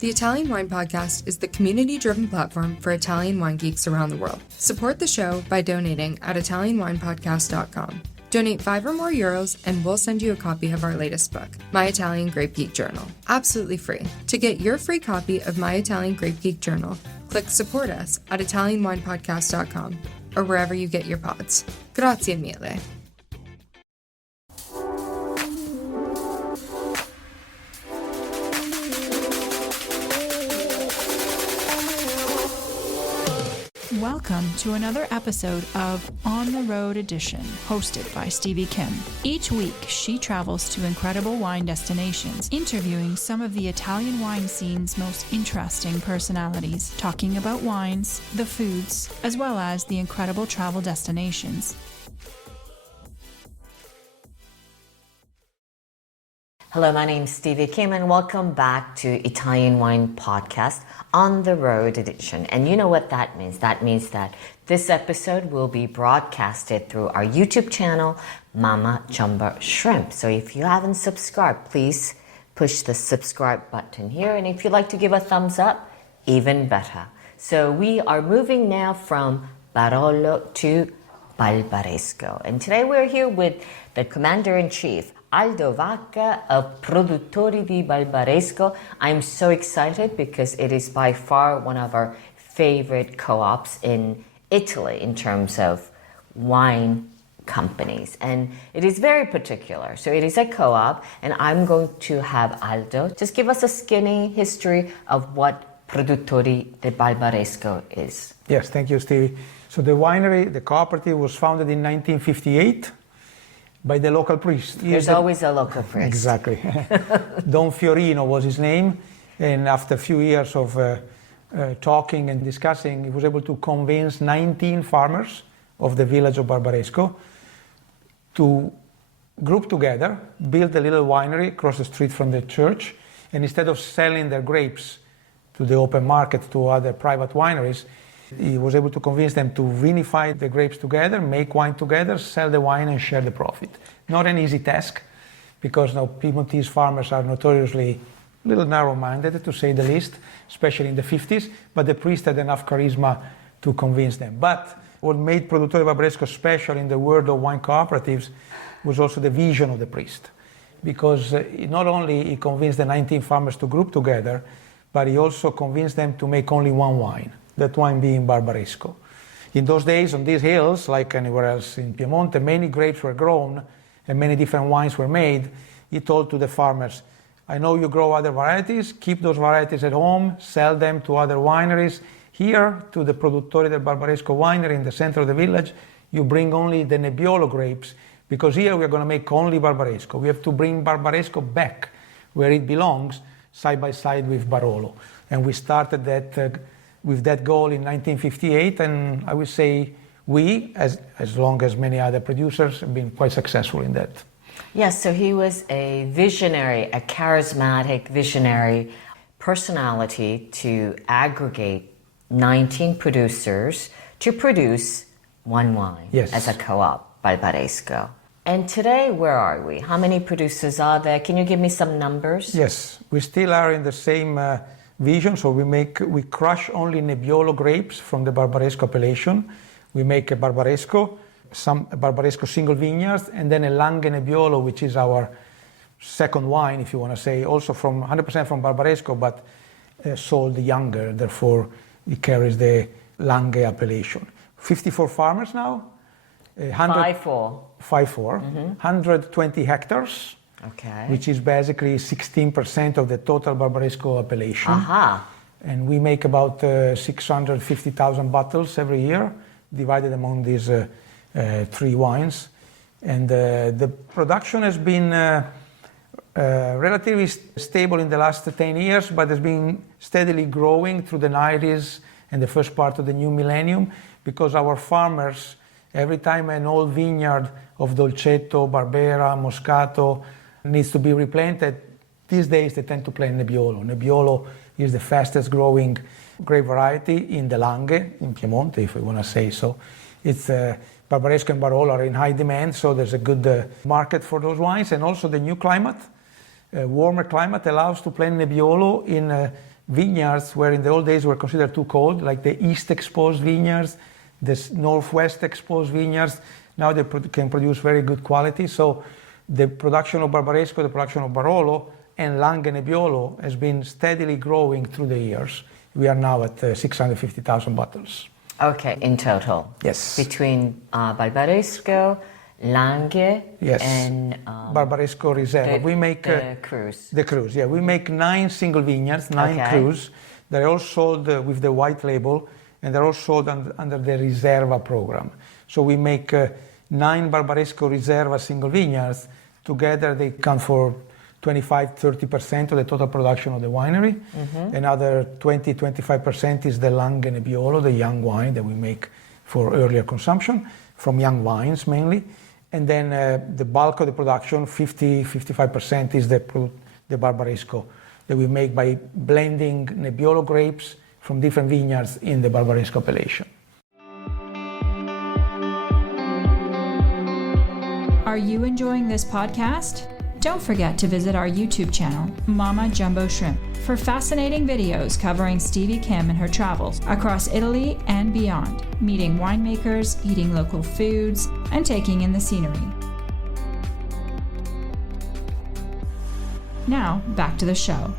The Italian Wine Podcast is the community-driven platform for Italian wine geeks around the world. Support the show by donating at ItalianWinepodcast.com. Donate €5 or more and we'll send you a copy of our latest book, My Italian Grape Geek Journal, absolutely free. To get your free copy of My Italian Grape Geek Journal, click support us at ItalianWinepodcast.com or wherever you get your pods. Grazie mille. Welcome to another episode of On the Road Edition, hosted by Stevie Kim. Each week, she travels to incredible wine destinations, interviewing some of the Italian wine scene's most interesting personalities, talking about wines, the foods, as well as the incredible travel destinations. Hello, my name's Stevie Kim and welcome back to Italian Wine Podcast On the Road Edition. And you know what that means? That means that this episode will be broadcasted through our YouTube channel, Mama Jumbo Shrimp. So if you haven't subscribed, please push the subscribe button here. And if you'd like to give a thumbs up, even better. So we are moving now from Barolo to Barbaresco. And today we're here with the Commander-in-Chief, Aldo Vacca of Produttori del Barbaresco. I'm so excited because it is by far one of our favorite co-ops in Italy in terms of wine companies. And it is very particular. So it is a co-op, and I'm going to have Aldo just give us a skinny history of what Produttori del Barbaresco is. Yes, thank you, Stevie. So the winery, the cooperative, was founded in 1958 by the local priest. There's always a local priest. Exactly. Don Fiorino was his name, and after a few years of talking and discussing, he was able to convince 19 farmers of the village of Barbaresco to group together, build a little winery across the street from the church, and instead of selling their grapes to the open market to other private wineries, he was able to convince them to vinify the grapes together, make wine together, sell the wine and share the profit. Not an easy task, because now Piemontese farmers are notoriously a little narrow-minded, to say the least, especially in the 50s, but the priest had enough charisma to convince them. But what made Produttori Barbaresco special in the world of wine cooperatives was also the vision of the priest, because not only he convinced the 19 farmers to group together, but he also convinced them to make only one wine. That wine being Barbaresco. In those days, on these hills, like anywhere else in Piemonte, many grapes were grown and many different wines were made. He told to the farmers, I know you grow other varieties, keep those varieties at home, sell them to other wineries. Here, to the Produttori del Barbaresco winery in the center of the village, you bring only the Nebbiolo grapes, because here we're going to make only Barbaresco. We have to bring Barbaresco back where it belongs, side by side with Barolo. And we started that with that goal in 1958, and I would say we, as long as many other producers, have been quite successful in that. Yes, so he was a visionary, a charismatic visionary personality to aggregate 19 producers to produce one wine. Yes. As a co-op, Barbaresco. And today, where are we? How many producers are there? Can you give me some numbers? Yes, we still are in the same vision. So we crush only Nebbiolo grapes from the Barbaresco appellation. We make a Barbaresco, some Barbaresco single-vineyards, and then a Langhe Nebbiolo, which is our second wine, if you want to say, also from 100% from Barbaresco, but sold younger. Therefore, it carries the Langhe appellation. 54 farmers now. 5-4. 120 hectares. Okay. Which is basically 16% of the total Barbaresco appellation. Aha. And we make about 650,000 bottles every year, divided among these three wines. And the production has been relatively stable in the last 10 years, but has been steadily growing through the 90s and the first part of the new millennium, because our farmers, every time an old vineyard of Dolcetto, Barbera, Moscato needs to be replanted, these days they tend to plant Nebbiolo. Nebbiolo is the fastest growing grape variety in the Langhe, in Piemonte, if we want to say so. It's Barbaresco and Barolo are in high demand, so there's a good market for those wines. And also the new climate, warmer climate, allows to plant Nebbiolo in vineyards where in the old days were considered too cold, like the east exposed vineyards, the northwest exposed vineyards. Now they can produce very good quality. So the production of Barbaresco, the production of Barolo, and Langhe Nebbiolo has been steadily growing through the years. We are now at 650,000 bottles. Okay, in total. Yes. Between Barbaresco, Langhe, yes. and Barbaresco Reserva. We make the cruise. The cruise, yeah. We make 9 single vineyards, 9 cruise. They're all sold with the white label, and they're all sold under the Reserva program. So we make 9 Barbaresco Reserva single vineyards. Together they count for 25-30% of the total production of the winery. Another 20-25% is the Langhe Nebbiolo, the young wine that we make for earlier consumption, from young vines mainly. And then the bulk of the production, 50-55%, is the Barbaresco that we make by blending Nebbiolo grapes from different vineyards in the Barbaresco appellation. Are you enjoying this podcast? Don't forget to visit our YouTube channel, Mama Jumbo Shrimp, for fascinating videos covering Stevie Kim and her travels across Italy and beyond, meeting winemakers, eating local foods, and taking in the scenery. Now, back to the show.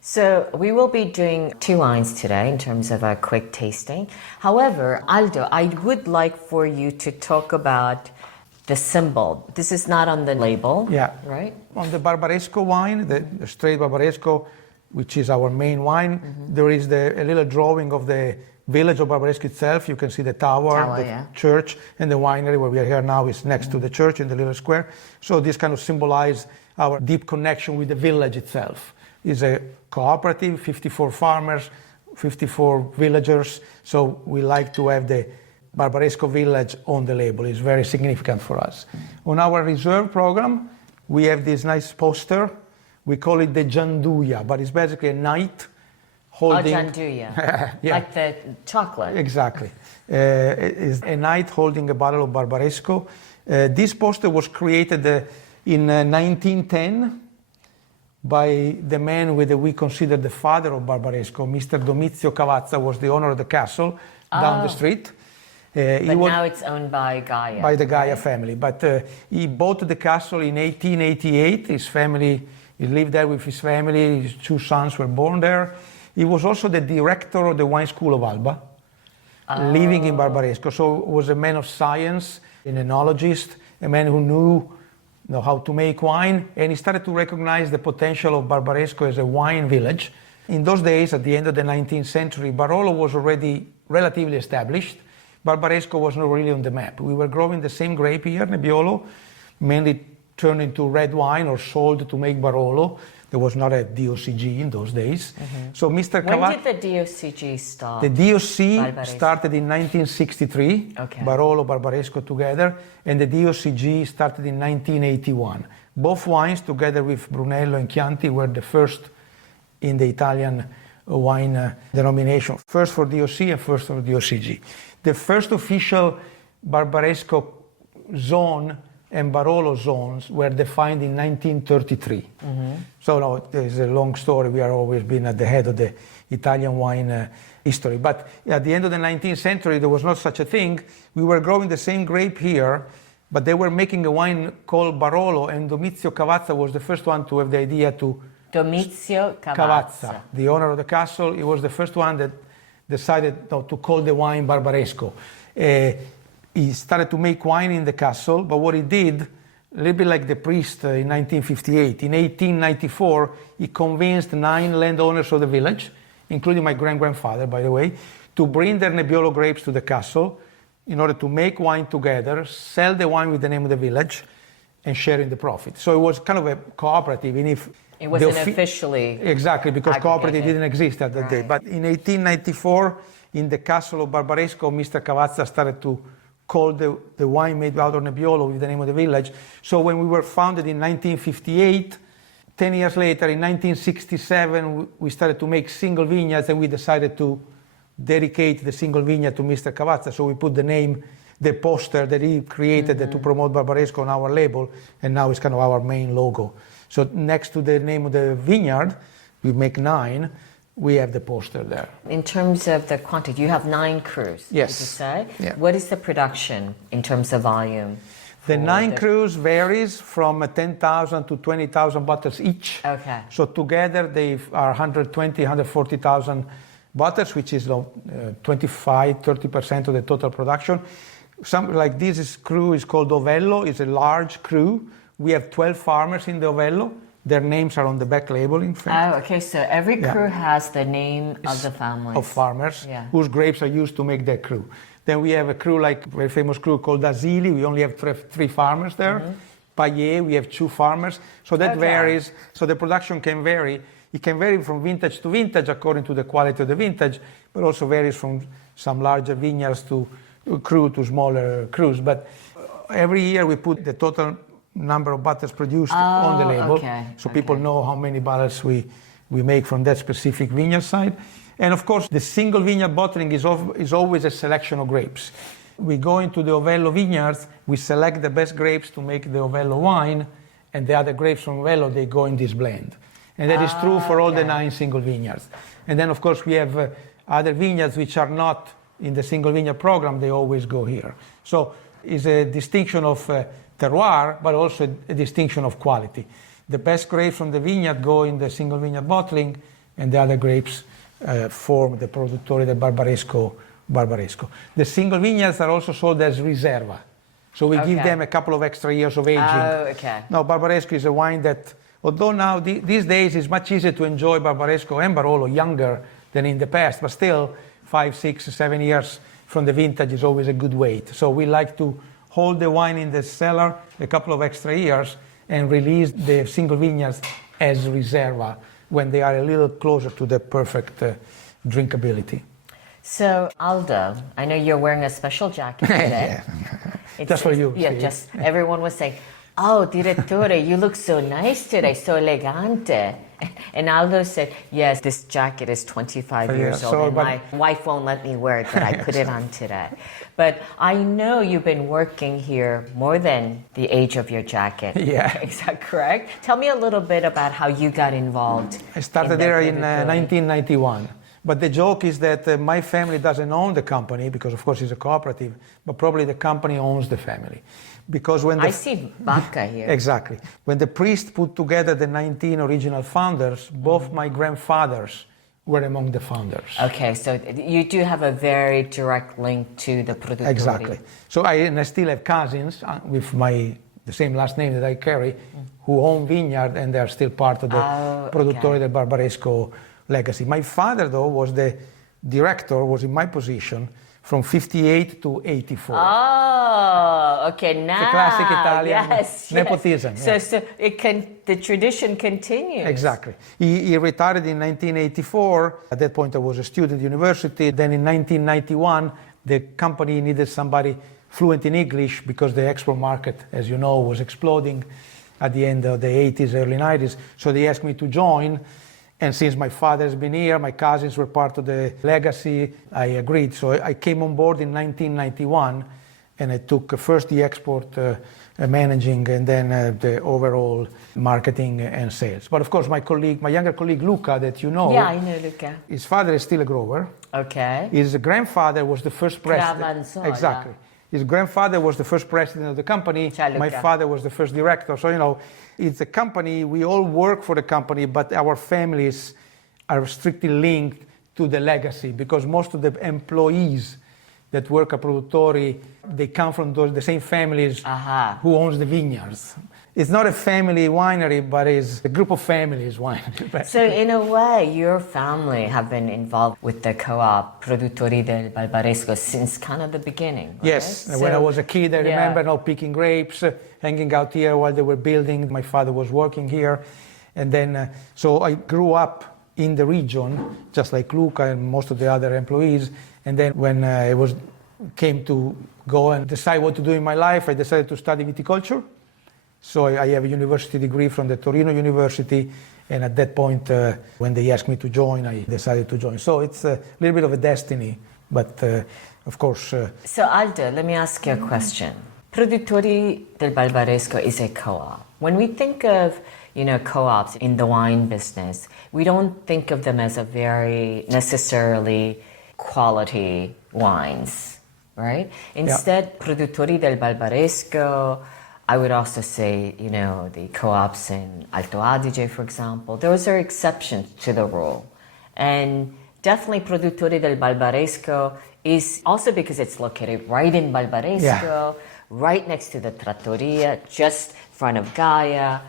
So we will be doing 2 wines today in terms of a quick tasting. However, Aldo, I would like for you to talk about the symbol. This is not on the label, right? On the Barbaresco wine, the straight Barbaresco, which is our main wine, there is a little drawing of the village of Barbaresco itself. You can see the tower, church, and the winery where we are here now is next to the church in the little square. So this kind of symbolizes our deep connection with the village itself. It's a cooperative, 54 farmers, 54 villagers. So we like to have the Barbaresco village on the label. It's very significant for us. On our reserve program, we have this nice poster. We call it the Gianduja, but it's basically a knight holding... Oh, Gianduja. Like the chocolate. Exactly. It's a knight holding a bottle of Barbaresco. This poster was created in 1910 by the man we consider the father of Barbaresco, Mr. Domizio Cavazza, was the owner of the castle down the street. But now it's owned by Gaia. By the Gaia family. But he bought the castle in 1888. His family, he lived there with his family. His 2 sons were born there. He was also the director of the wine school of Alba, living in Barbaresco. So he was a man of science, an enologist, a man who knew how to make wine, and he started to recognize the potential of Barbaresco as a wine village. In those days, at the end of the 19th century, Barolo was already relatively established. Barbaresco was not really on the map. We were growing the same grape here, Nebbiolo, mainly turned into red wine or sold to make Barolo. There was not a D.O.C.G. in those days. So Mr. When did the D.O.C.G. start? The D.O.C. started in 1963, Barolo, Barbaresco together, and the D.O.C.G. started in 1981. Both wines, together with Brunello and Chianti, were the first in the Italian wine denomination. First for D.O.C. and first for D.O.C.G. The first official Barbaresco zone and Barolo zones were defined in 1933. So now there's a long story. We have always been at the head of the Italian wine history. But at the end of the 19th century, there was not such a thing. We were growing the same grape here, but they were making a wine called Barolo, and Domizio Cavazza was the first one to have the idea to... Domizio Cavazza. The owner of the castle. He was the first one that decided to call the wine Barbaresco. He started to make wine in the castle, but what he did, a little bit like the priest in 1958, in 1894, he convinced 9 landowners of the village, including my grandfather, by the way, to bring their Nebbiolo grapes to the castle in order to make wine together, sell the wine with the name of the village, and share in the profit. So it was kind of a cooperative. Even if it wasn't officially... Exactly, because cooperative didn't exist at that day. But in 1894, in the castle of Barbaresco, Mr. Cavazza started to call the wine made out of Nebbiolo with the name of the village. So when we were founded in 1958, 10 years later, in 1967, we started to make single vineyards, and we decided to dedicate the single vineyard to Mr. Cavazza. So we put the name the poster that he created to promote Barbaresco on our label, and now it's kind of our main logo. So next to the name of the vineyard, we make 9, we have the poster there. In terms of the quantity, you have 9 crews, Yes. did you say? Yeah. What is the production in terms of volume? The 9 crews varies from 10,000 to 20,000 bottles each. Okay. So together they are 120, 140,000 bottles, which is 25, 30% of the total production. Some like crew is called Ovello. It's a large crew. We have 12 farmers in the Ovello. Their names are on the back label, in fact. Oh, okay. So every crew has the name of the family. Of farmers whose grapes are used to make their crew. Then we have a crew like a very famous crew called Asili. We only have 3 farmers there. Pajè, we have 2 farmers. So that varies. So the production can vary. It can vary from vintage to vintage according to the quality of the vintage, but also varies from some larger vineyards to crew to smaller crews. But every year we put the total number of bottles produced on the label, so people know how many bottles we make from that specific vineyard side. And of course, the single vineyard bottling is always a selection of grapes. We go into the Ovello vineyards, we select the best grapes to make the Ovello wine, and the other grapes from Ovello, they go in this blend. And that is true for all the 9 single vineyards. And then of course we have other vineyards which are not in the single vineyard program, they always go here. So it's a distinction of terroir, but also a distinction of quality. The best grapes from the vineyard go in the single vineyard bottling, and the other grapes form the Produttori del Barbaresco. The single vineyards are also sold as riserva. So we give them a couple of extra years of aging. Now, Barbaresco is a wine that, although now these days it's much easier to enjoy Barbaresco and Barolo younger than in the past, but still 5, 6, 7 years from the vintage is always a good wait. So we like to hold the wine in the cellar a couple of extra years and release the single vineyards as riserva when they are a little closer to the perfect drinkability. So Aldo, I know you're wearing a special jacket today. Just for you. Yeah, just everyone was saying, "Oh, Direttore, you look so nice today, so elegante." And Aldo said, "Yes, this jacket is 25 years old, and my wife won't let me wear it, but I put it on today." But I know you've been working here more than the age of your jacket. Yeah. Is that correct? Tell me a little bit about how you got involved. I started there in 1991. But the joke is that my family doesn't own the company because, of course, it's a cooperative, but probably the company owns the family. Because when I see Vacca here. Exactly. When the priest put together the 19 original founders, both my grandfathers were among the founders. Okay, so you do have a very direct link to the Produttori. Exactly. So I still have cousins with the same last name that I carry who own vineyard, and they are still part of the Produttori del Barbaresco legacy. My father, though, was the director, was in my position from 58 to 84. Oh, okay, now. The classic Italian nepotism. Yes. So the tradition continues. Exactly. He retired in 1984. At that point, I was a student at university. Then in 1991, the company needed somebody fluent in English because the export market, as you know, was exploding at the end of the 80s, early 90s. So they asked me to join. And since my father has been here, my cousins were part of the legacy, I agreed. So I came on board in 1991, and I took first the export managing, and then the overall marketing and sales. But of course, my younger colleague Luca, that you know. Yeah, I know Luca. His father is still a grower. Okay. His grandfather was the first president. Cravanzola. Exactly. His grandfather was the first president of the company. My father was the first director. So, you know, it's a company, we all work for the company, but our families are strictly linked to the legacy because most of the employees that work at Produttori, they come from the same families who owns the vineyards. It's not a family winery, but it's a group of families winery. So in a way, your family have been involved with the co-op Produttori del Barbaresco since kind of the beginning, right? Yes, when I was a kid, I remember picking grapes, hanging out here while they were building. My father was working here. And then, so I grew up in the region, just like Luca and most of the other employees. And then when I came to go and decide what to do in my life, I decided to study viticulture. So I have a university degree from the Torino University, and at that point, when they asked me to join, I decided to join. So it's a little bit of a destiny, but of course. So Aldo, let me ask you a question. Produttori del Barbaresco is a co-op. When we think of, co-ops in the wine business, we don't think of them as a very necessarily quality wines, right? Instead, Produttori del Barbaresco, I would also say, the co-ops in Alto Adige, for example, those are exceptions to the rule. And definitely Produttori del Barbaresco is also because it's located right in Barbaresco, right next to the trattoria, just in front of Gaia.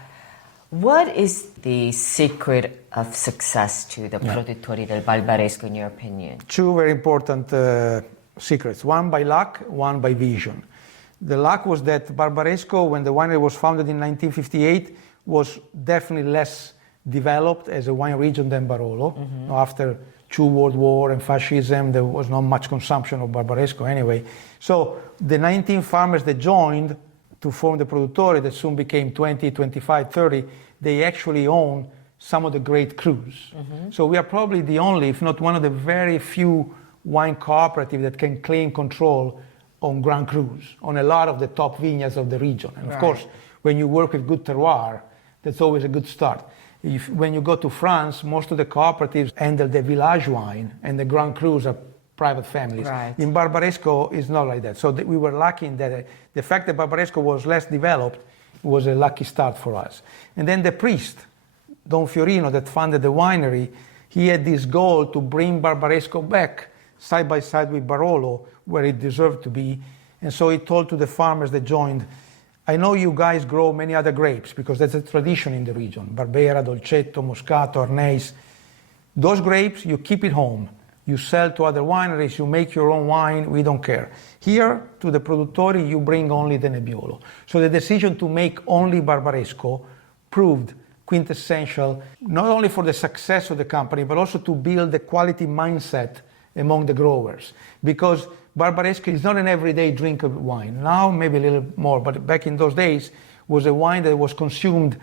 What is the secret of success to the Produttori del Barbaresco, in your opinion? Two very important secrets, one by luck, one by vision. The luck was that Barbaresco, when the winery was founded in 1958, was definitely less developed as a wine region than Barolo. After two World War and fascism, there was not much consumption of Barbaresco anyway. So the 19 farmers that joined to form the Produttori, that soon became 20, 25, 30, they actually own some of the great crus. So we are probably the only, if not one of the very few wine cooperatives that can claim control on Grand Crus, on a lot of the top vineyards of the region. And of course, when you work with good terroir, that's always a good start. When you go to France, most of the cooperatives handle the village wine, and the Grand Crus are private families. In Barbaresco, it's not like that. So we were lucky in that the fact that Barbaresco was less developed was a lucky start for us. And then the priest, Don Fiorino, that funded the winery, he had this goal to bring Barbaresco back side by side with Barolo, where it deserved to be. And so he told to the farmers that joined, I know you guys grow many other grapes, because that's a tradition in the region, Barbera, Dolcetto, Moscato, Arneis. Those grapes, you keep it home. You sell to other wineries, you make your own wine, we don't care. Here, to the Produttori, you bring only the Nebbiolo. So the decision to make only Barbaresco proved quintessential, not only for the success of the company, but also to build the quality mindset among the growers. Because Barbaresco is not an everyday drink of wine. Now, maybe a little more, but back in those days, was a wine that was consumed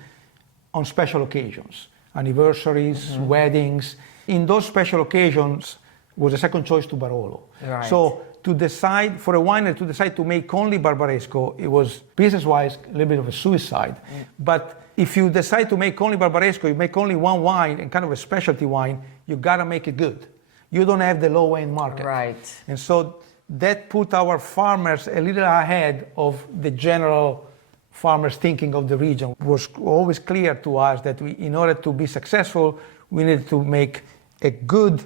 on special occasions, anniversaries, weddings. In those special occasions, was a second choice to Barolo. So to decide, for a winery to decide to make only Barbaresco, it was business-wise a little bit of a suicide. But if you decide to make only Barbaresco, you make only one wine and kind of a specialty wine, you gotta make it good. You don't have the low-end market. And so that put our farmers a little ahead of the general farmers thinking of the region. It was always clear to us that in order to be successful, we needed to make a good,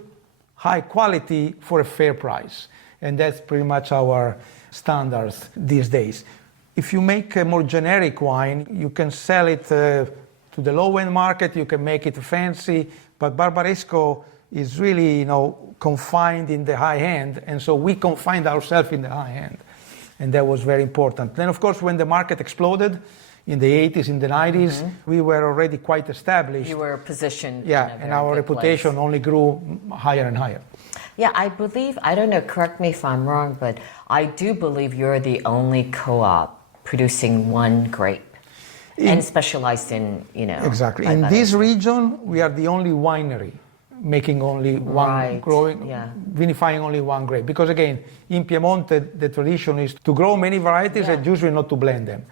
high quality for a fair price. And that's pretty much our standards these days. If you make a more generic wine, you can sell it to the low-end market, you can make it fancy, but Barbaresco is really, confined in the high end, and so we confined ourselves in the high end. And that was very important. Then, of course, when the market exploded in the 80s, in the 90s, we were already quite established. You were positioned. And our reputation only grew higher and higher. Yeah, I believe, I don't know, correct me if I'm wrong, but I do believe you're the only co-op producing one grape and specialized in, Exactly. In this region, we are the only winery making only one, vinifying only one grape. Because again, in Piemonte, the tradition is to grow many varieties and usually not to blend them.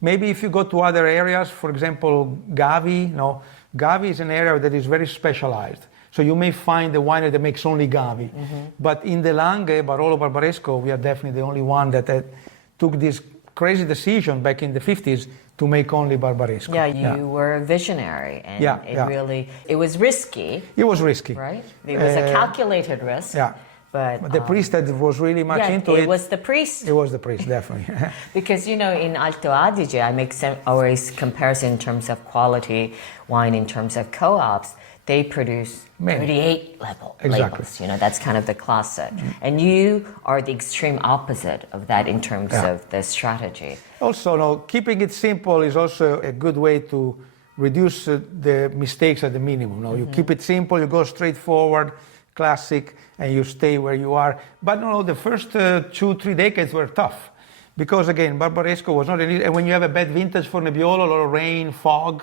Maybe if you go to other areas, for example, Gavi, Gavi is an area that is very specialized. So you may find a winery that makes only Gavi. But in the Langhe, Barolo, Barbaresco, we are definitely the only one that took this crazy decision back in the 50s to make only Barbaresco. You were a visionary, and it was risky. It was risky. Right? It was a calculated risk. But the priest that was really much into it. It was the priest. It was the priest, definitely. Because, in Alto Adige, I make always comparison in terms of quality wine, in terms of co-ops. They produce 38 labels. That's kind of the classic. And you are the extreme opposite of that in terms of the strategy. Also, keeping it simple is also a good way to reduce the mistakes at the minimum. You keep it simple, you go straight forward, classic, and you stay where you are. But the first 2-3 decades were tough. Because again, Barbaresco was not easy. And when you have a bad vintage for Nebbiolo, a lot of rain, fog,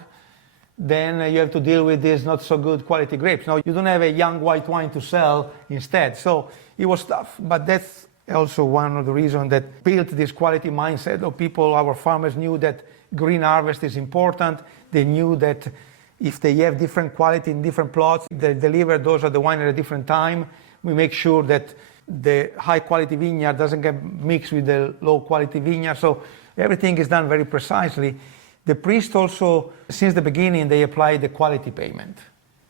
then you have to deal with these not so good quality grapes. You don't have a young white wine to sell instead. So it was tough, but that's also one of the reasons that built this quality mindset of people. Our farmers knew that green harvest is important. They knew that if they have different quality in different plots, they deliver those at the wine at a different time. We make sure that the high quality vineyard doesn't get mixed with the low quality vineyard. So everything is done very precisely. The priest also, since the beginning, they applied the quality payment,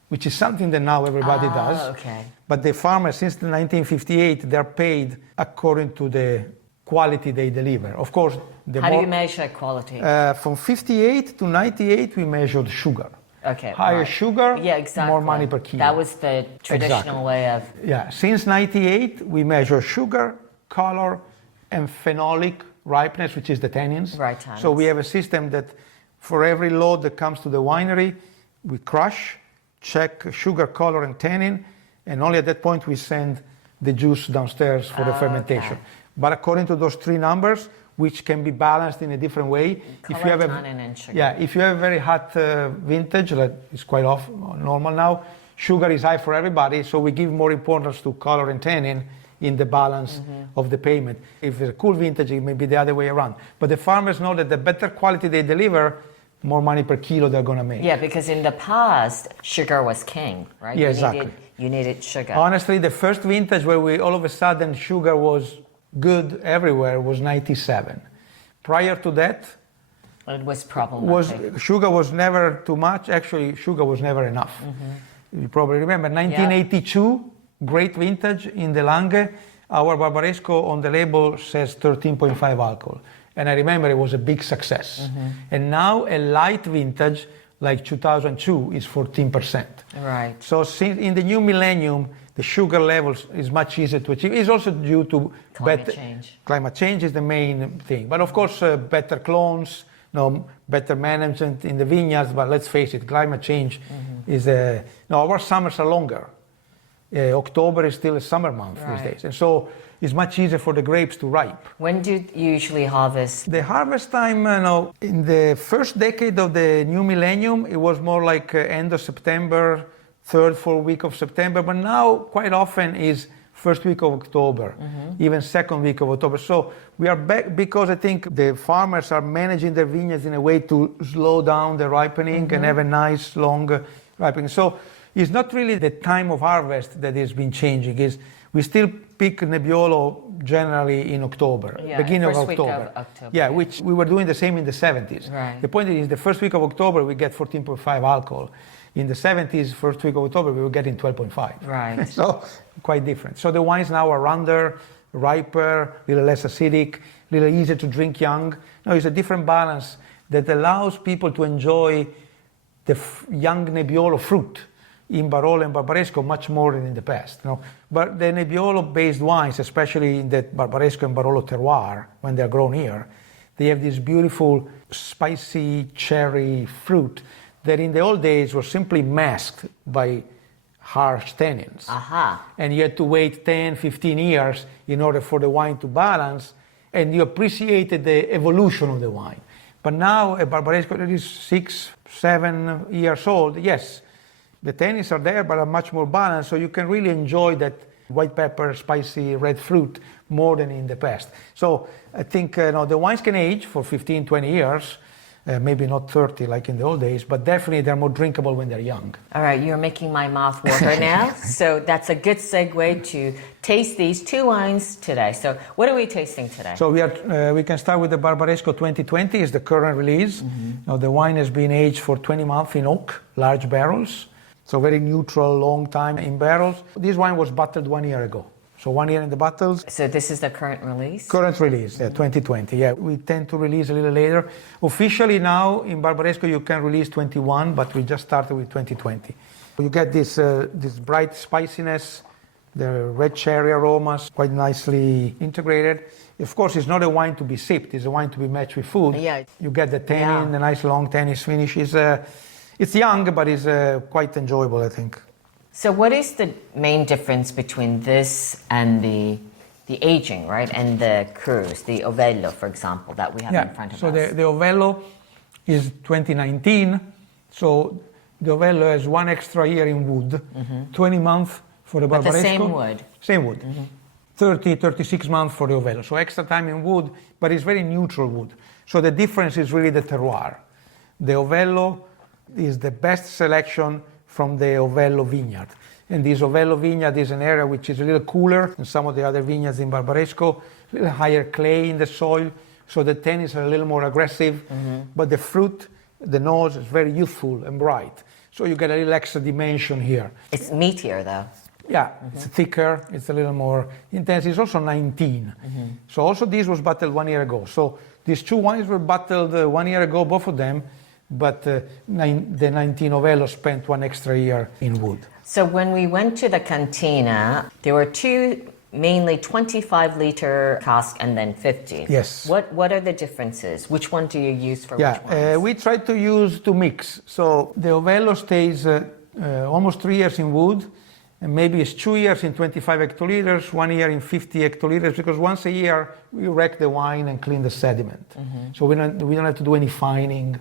which is something that now everybody does. Okay. But the farmers, since 1958, they're paid according to the quality they deliver. Of course, How do you measure quality? From 58 to 98, we measured sugar. Okay. Higher sugar, yeah, exactly. more money per kilo. That was the traditional way of... Yeah, since 98, we measure sugar, color, and phenolic ripeness, which is the tannins. Right, tannins. So we have a system that for every load that comes to the winery, we crush, check sugar, color, and tannin, and only at that point we send the juice downstairs for the fermentation. Okay. But according to those three numbers, which can be balanced in a different way. Color, tannin, and sugar. Yeah, if you have a very hot vintage, like it's quite normal now, sugar is high for everybody, so we give more importance to color and tannin in the balance of the payment. If it's a cool vintage, it may be the other way around. But the farmers know that the better quality they deliver, more money per kilo they're going to make. Yeah, because in the past, sugar was king, right? Yeah, exactly. You needed sugar. Honestly, the first vintage where we all of a sudden sugar was good everywhere was 97. Prior to that, it was problematic. Sugar was never too much. Actually, sugar was never enough. You probably remember 1982, great vintage in the Langhe. Our Barbaresco on the label says 13.5 alcohol. And I remember it was a big success. And now a light vintage like 2002 is 14%. Right. So since in the new millennium, the sugar levels is much easier to achieve. It's also due to climate change. Climate change is the main thing. But of course, better clones, better management in the vineyards. But let's face it, climate change is our summers are longer. October is still a summer month these days. And so it's much easier for the grapes to ripe. When do you usually harvest? The harvest time, in the first decade of the new millennium, it was more like end of September, third, fourth week of September. But now quite often is first week of October, even second week of October. So we are back because I think the farmers are managing their vineyards in a way to slow down the ripening and have a nice long ripening. So it's not really the time of harvest that has been changing. We still pick Nebbiolo generally in October, beginning of October. Week of October. Yeah, which we were doing the same in the 70s. Right. The point is, the first week of October, we get 14.5 alcohol. In the 70s, first week of October, we were getting 12.5. Right. So quite different. So the wines now are rounder, riper, a little less acidic, a little easier to drink young. No, it's a different balance that allows people to enjoy the young Nebbiolo fruit in Barolo and Barbaresco much more than in the past. But the Nebbiolo-based wines, especially in the Barbaresco and Barolo terroir, when they're grown here, they have this beautiful spicy cherry fruit that in the old days was simply masked by harsh tannins. And you had to wait 10, 15 years in order for the wine to balance, and you appreciated the evolution of the wine. But now a Barbaresco that is 6, 7 years old, yes, the tannins are there, but are much more balanced, so you can really enjoy that white pepper, spicy red fruit more than in the past. So I think the wines can age for 15, 20 years, maybe not 30 like in the old days, but definitely they're more drinkable when they're young. All right, you're making my mouth water now. So that's a good segue to taste these two wines today. So what are we tasting today? So we can start with the Barbaresco 2020 is the current release. Now the wine has been aged for 20 months in oak, large barrels. So very neutral, long time in barrels. This wine was bottled 1 year ago. So 1 year in the bottles. So this is the current release? Current release, 2020. Yeah, we tend to release a little later. Officially now in Barbaresco you can release 21, but we just started with 2020. You get this bright spiciness, the red cherry aromas, quite nicely integrated. Of course, it's not a wine to be sipped. It's a wine to be matched with food. Yeah. You get the tannin, the nice long tannin finish. It's young, but it's quite enjoyable, I think. So what is the main difference between this and the aging, right? And the cruise, the Ovello, for example, that we have in front of us? So the Ovello is 2019. So the Ovello has 1 extra year in wood, 20 months for the Barbaresco. But the same wood? Same wood. 36 months for the Ovello. So extra time in wood, but it's very neutral wood. So the difference is really the terroir. The Ovello is the best selection from the Ovello vineyard. And this Ovello vineyard is an area which is a little cooler than some of the other vineyards in Barbaresco, a little higher clay in the soil, so the tannins are a little more aggressive, but the fruit, the nose is very youthful and bright. So you get a little extra dimension here. It's meatier though. Yeah, it's thicker, it's a little more intense. It's also 19. So also this was bottled 1 year ago. So these two wines were bottled 1 year ago, both of them, but the 19 Ovello spent 1 extra year in wood. So when we went to the cantina, there were two mainly 25-liter cask and then 50. Yes. What are the differences? Which one do you use for which ones? We try to mix. So the Ovello stays almost 3 years in wood, and maybe it's 2 years in 25 hectoliters, 1 year in 50 hectoliters, because once a year we wreck the wine and clean the sediment. So we don't have to do any fining.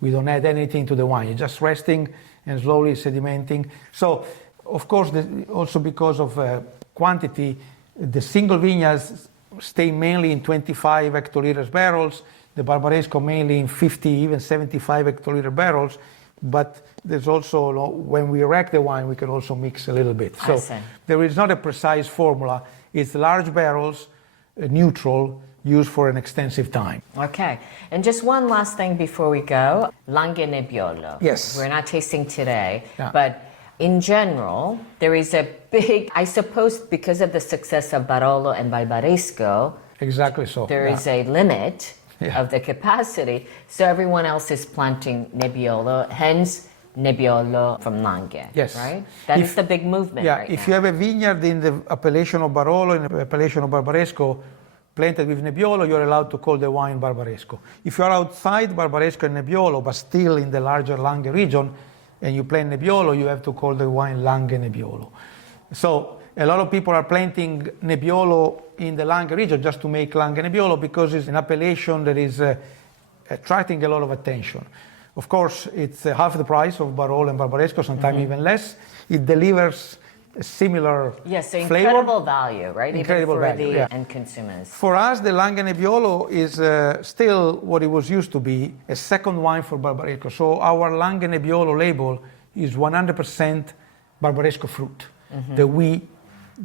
We don't add anything to the wine. You're just resting and slowly sedimenting. So, of course, also because of quantity, the single vineyards stay mainly in 25 hectoliters barrels, the Barbaresco mainly in 50, even 75 hectoliter barrels. But there's also, when we rack the wine, we can also mix a little bit. So there is not a precise formula. It's large barrels, neutral, used for an extensive time. Okay. And just one last thing before we go. Langhe Nebbiolo. Yes. We're not tasting today, but in general, there is a big, I suppose because of the success of Barolo and Barbaresco, exactly so. There is a limit of the capacity, so everyone else is planting Nebbiolo, hence Nebbiolo from Langhe. Yes. Right? That is the big movement right if now. you have a vineyard in the appellation of Barolo and the appellation of Barbaresco, planted with Nebbiolo, you're allowed to call the wine Barbaresco. If you're outside Barbaresco and Nebbiolo, but still in the larger Langhe region, and you plant Nebbiolo, you have to call the wine Langhe Nebbiolo. So a lot of people are planting Nebbiolo in the Langhe region just to make Langhe Nebbiolo because it's an appellation that is attracting a lot of attention. Of course, it's half the price of Barolo and Barbaresco, sometimes even less. It delivers a similar so flavor. incredible value, right? Incredible even for value, the end consumers. For us, the Langhe Nebbiolo is still what it was used to be, a second wine for Barbaresco. So our Langhe Nebbiolo label is 100% Barbaresco fruit that we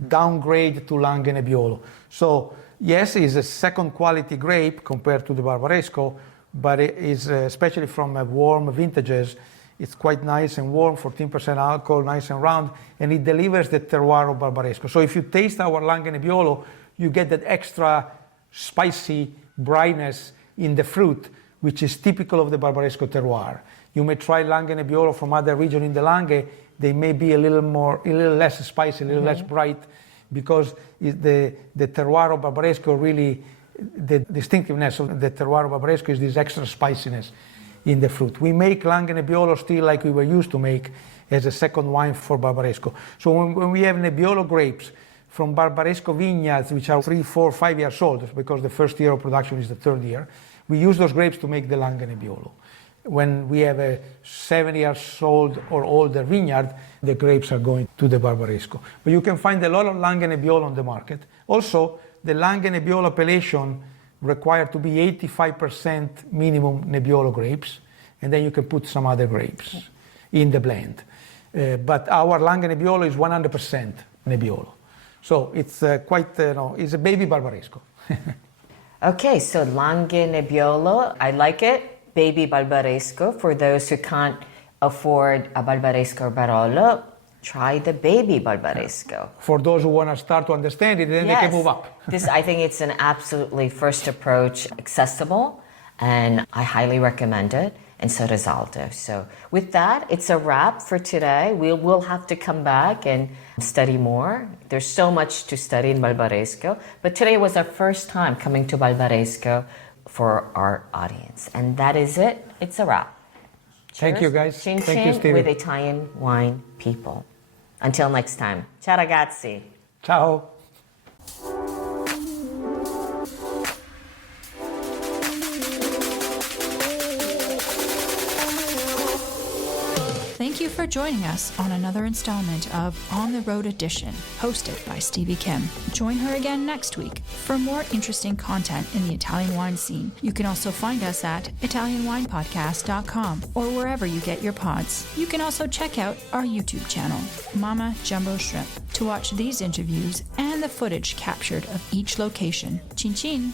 downgrade to Langhe Nebbiolo. So yes, it's a second quality grape compared to the Barbaresco, but it is, especially from warm vintages, it's quite nice and warm, 14% alcohol, nice and round, and it delivers the terroir of Barbaresco. So if you taste our Langhe Nebbiolo, you get that extra spicy brightness in the fruit, which is typical of the Barbaresco terroir. You may try Langhe Nebbiolo from other regions in the Langhe, they may be a little less spicy, a little less bright, because the terroir of Barbaresco really, the distinctiveness of the terroir of Barbaresco is this extra spiciness in the fruit. We make Langhe Nebbiolo still like we were used to make as a second wine for Barbaresco. So when we have Nebbiolo grapes from Barbaresco vineyards, which are 3, 4, 5 years old, because the first year of production is the third year, we use those grapes to make the Langhe Nebbiolo. When we have a 7 years old or older vineyard, the grapes are going to the Barbaresco. But you can find a lot of Langhe Nebbiolo on the market. Also, the Langhe Nebbiolo appellation required to be 85% minimum Nebbiolo grapes, and then you can put some other grapes in the blend. But our Langhe Nebbiolo is 100% Nebbiolo. So it's it's a baby Barbaresco. Okay, so Langhe Nebbiolo, I like it. Baby Barbaresco. For those who can't afford a Barbaresco or Barolo, try the baby Barbaresco. For those who want to start to understand it, then they can move up. I think it's an absolutely first approach, accessible, and I highly recommend it, and so does Aldo. So with that, it's a wrap for today. We'll have to come back and study more. There's so much to study in Barbaresco, but today was our first time coming to Barbaresco for our audience. And that is it. It's a wrap. Cheers. Thank you, guys. Chin Thank you, Stevie. with Italian wine people. Until next time. Ciao ragazzi. Ciao. Thank Thank you for joining us on another installment of On the Road Edition, hosted by Stevie Kim. Join her again next week for more interesting content in the Italian wine scene. You can also find us at ItalianWinePodcast.com or wherever you get your pods. You can also check out our YouTube channel, Mama Jumbo Shrimp, to watch these interviews and the footage captured of each location. Chin chin!